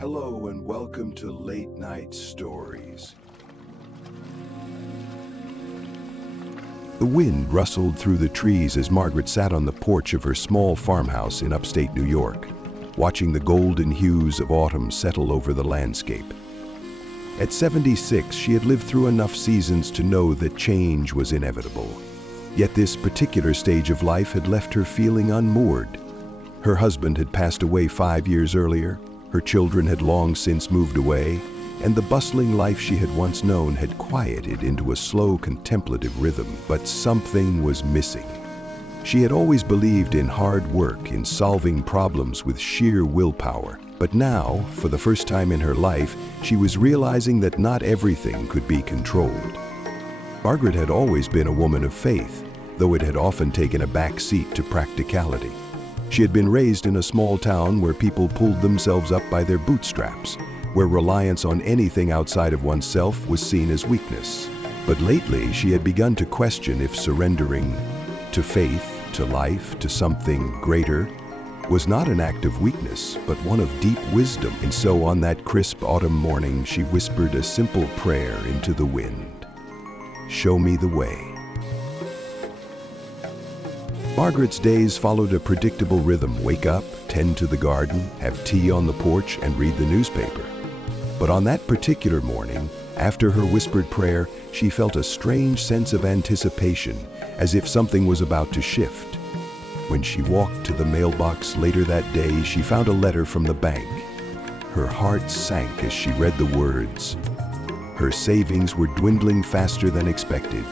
Hello and welcome to Late Night Stories. The wind rustled through the trees as Margaret sat on the porch of her small farmhouse in upstate New York, watching the golden hues of autumn settle over the landscape. At 76, she had lived through enough seasons to know that change was inevitable. Yet this particular stage of life had left her feeling unmoored. Her husband had passed away 5 years earlier. Her children had long since moved away, and the bustling life she had once known had quieted into a slow, contemplative rhythm, but something was missing. She had always believed in hard work, in solving problems with sheer willpower, but now, for the first time in her life, she was realizing that not everything could be controlled. Margaret had always been a woman of faith, though it had often taken a back seat to practicality. She had been raised in a small town where people pulled themselves up by their bootstraps, where reliance on anything outside of oneself was seen as weakness. But lately, she had begun to question if surrendering to faith, to life, to something greater, was not an act of weakness, but one of deep wisdom. And so on that crisp autumn morning, she whispered a simple prayer into the wind. "Show me the way." Margaret's days followed a predictable rhythm: wake up, tend to the garden, have tea on the porch, and read the newspaper. But on that particular morning, after her whispered prayer, she felt a strange sense of anticipation, as if something was about to shift. When she walked to the mailbox later that day, she found a letter from the bank. Her heart sank as she read the words. Her savings were dwindling faster than expected.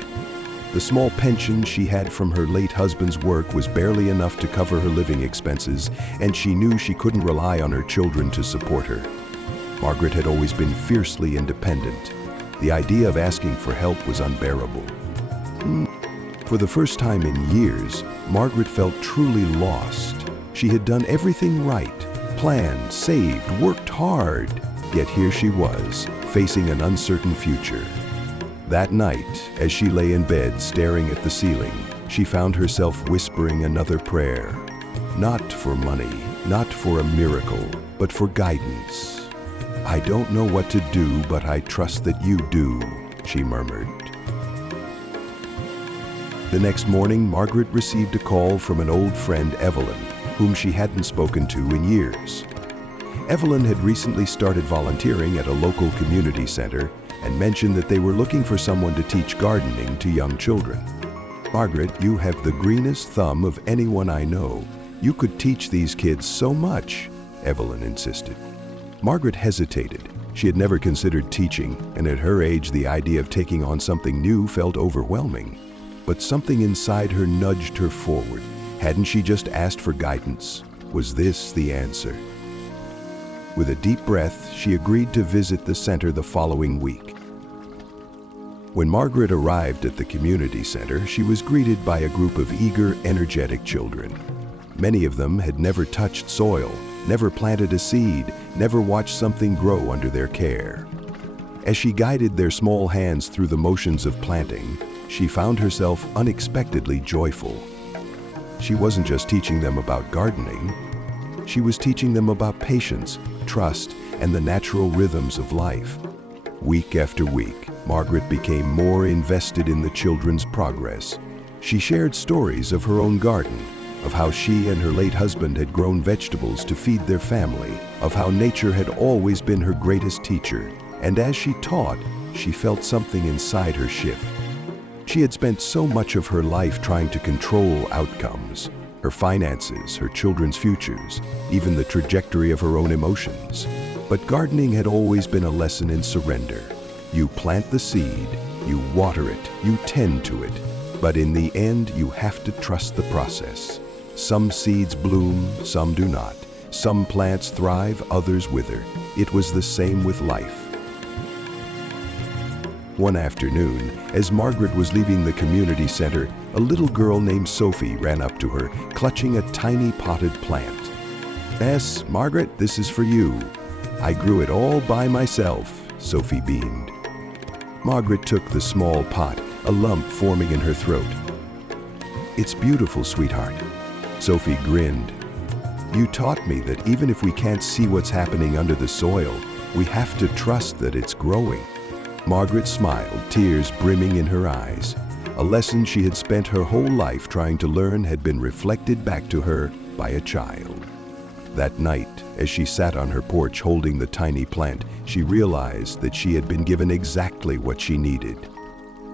The small pension she had from her late husband's work was barely enough to cover her living expenses, and she knew she couldn't rely on her children to support her. Margaret had always been fiercely independent. The idea of asking for help was unbearable. For the first time in years, Margaret felt truly lost. She had done everything right, planned, saved, worked hard, yet here she was, facing an uncertain future. That night, as she lay in bed staring at the ceiling, she found herself whispering another prayer. Not for money, not for a miracle, but for guidance. "I don't know what to do, but I trust that you do," she murmured. The next morning, Margaret received a call from an old friend, Evelyn, whom she hadn't spoken to in years. Evelyn had recently started volunteering at a local community center and mentioned that they were looking for someone to teach gardening to young children. "Margaret, you have the greenest thumb of anyone I know. You could teach these kids so much," Evelyn insisted. Margaret hesitated. She had never considered teaching, and at her age, the idea of taking on something new felt overwhelming. But something inside her nudged her forward. Hadn't she just asked for guidance? Was this the answer? With a deep breath, she agreed to visit the center the following week. When Margaret arrived at the community center, she was greeted by a group of eager, energetic children. Many of them had never touched soil, never planted a seed, never watched something grow under their care. As she guided their small hands through the motions of planting, she found herself unexpectedly joyful. She wasn't just teaching them about gardening. She was teaching them about patience, trust, and the natural rhythms of life. Week after week, Margaret became more invested in the children's progress. She shared stories of her own garden, of how she and her late husband had grown vegetables to feed their family, of how nature had always been her greatest teacher. And as she taught, she felt something inside her shift. She had spent so much of her life trying to control outcomes, her finances, her children's futures, even the trajectory of her own emotions. But gardening had always been a lesson in surrender. You plant the seed, you water it, you tend to it, but in the end, you have to trust the process. Some seeds bloom, some do not. Some plants thrive, others wither. It was the same with life. One afternoon, as Margaret was leaving the community center, a little girl named Sophie ran up to her, clutching a tiny potted plant. "Yes, Margaret, this is for you. I grew it all by myself," Sophie beamed. Margaret took the small pot, a lump forming in her throat. "It's beautiful, sweetheart." Sophie grinned. You taught me that even if we can't see what's happening under the soil, we have to trust that it's growing." Margaret smiled, tears brimming in her eyes. A lesson she had spent her whole life trying to learn had been reflected back to her by a child. That night, as she sat on her porch holding the tiny plant, she realized that she had been given exactly what she needed.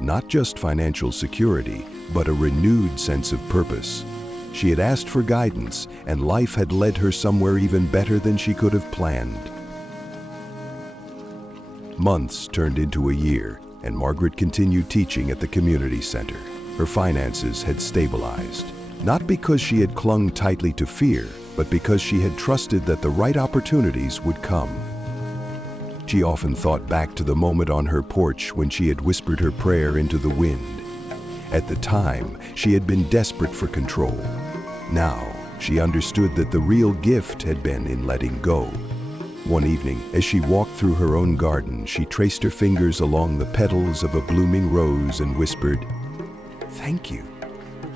Not just financial security, but a renewed sense of purpose. She had asked for guidance, and life had led her somewhere even better than she could have planned. Months turned into a year, and Margaret continued teaching at the community center. Her finances had stabilized, not because she had clung tightly to fear, but because she had trusted that the right opportunities would come. She often thought back to the moment on her porch when she had whispered her prayer into the wind. At the time, she had been desperate for control. Now, she understood that the real gift had been in letting go. One evening, as she walked through her own garden, she traced her fingers along the petals of a blooming rose and whispered, "Thank you."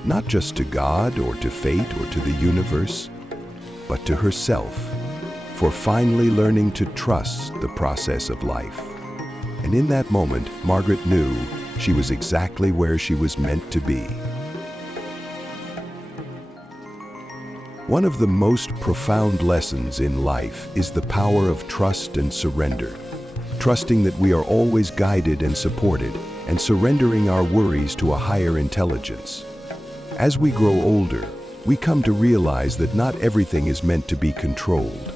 Not just to God or to fate or to the universe, but to herself, for finally learning to trust the process of life. And in that moment, Margaret knew she was exactly where she was meant to be. One of the most profound lessons in life is the power of trust and surrender. Trusting that we are always guided and supported, and surrendering our worries to a higher intelligence. As we grow older, we come to realize that not everything is meant to be controlled.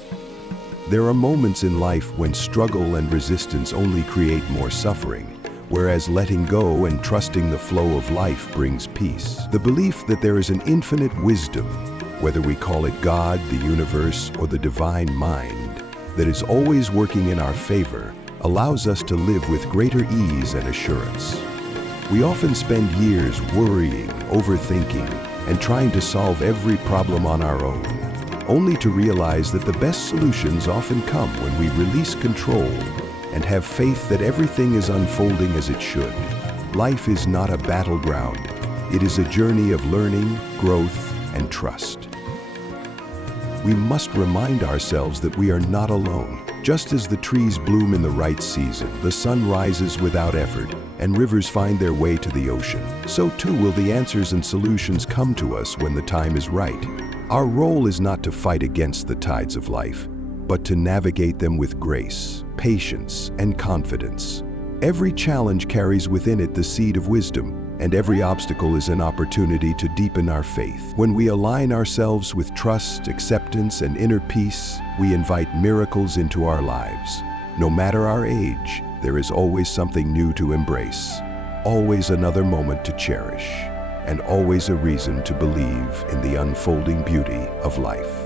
There are moments in life when struggle and resistance only create more suffering, whereas letting go and trusting the flow of life brings peace. The belief that there is an infinite wisdom, whether we call it God, the universe, or the divine mind, that is always working in our favor, allows us to live with greater ease and assurance. We often spend years worrying, overthinking, and trying to solve every problem on our own, only to realize that the best solutions often come when we release control and have faith that everything is unfolding as it should. Life is not a battleground. It is a journey of learning, growth, and trust. We must remind ourselves that we are not alone. Just as the trees bloom in the right season, the sun rises without effort, and rivers find their way to the ocean, so too will the answers and solutions come to us when the time is right. Our role is not to fight against the tides of life, but to navigate them with grace, patience, and confidence. Every challenge carries within it the seed of wisdom, and every obstacle is an opportunity to deepen our faith. When we align ourselves with trust, acceptance, and inner peace, we invite miracles into our lives. No matter our age, there is always something new to embrace, always another moment to cherish, and always a reason to believe in the unfolding beauty of life.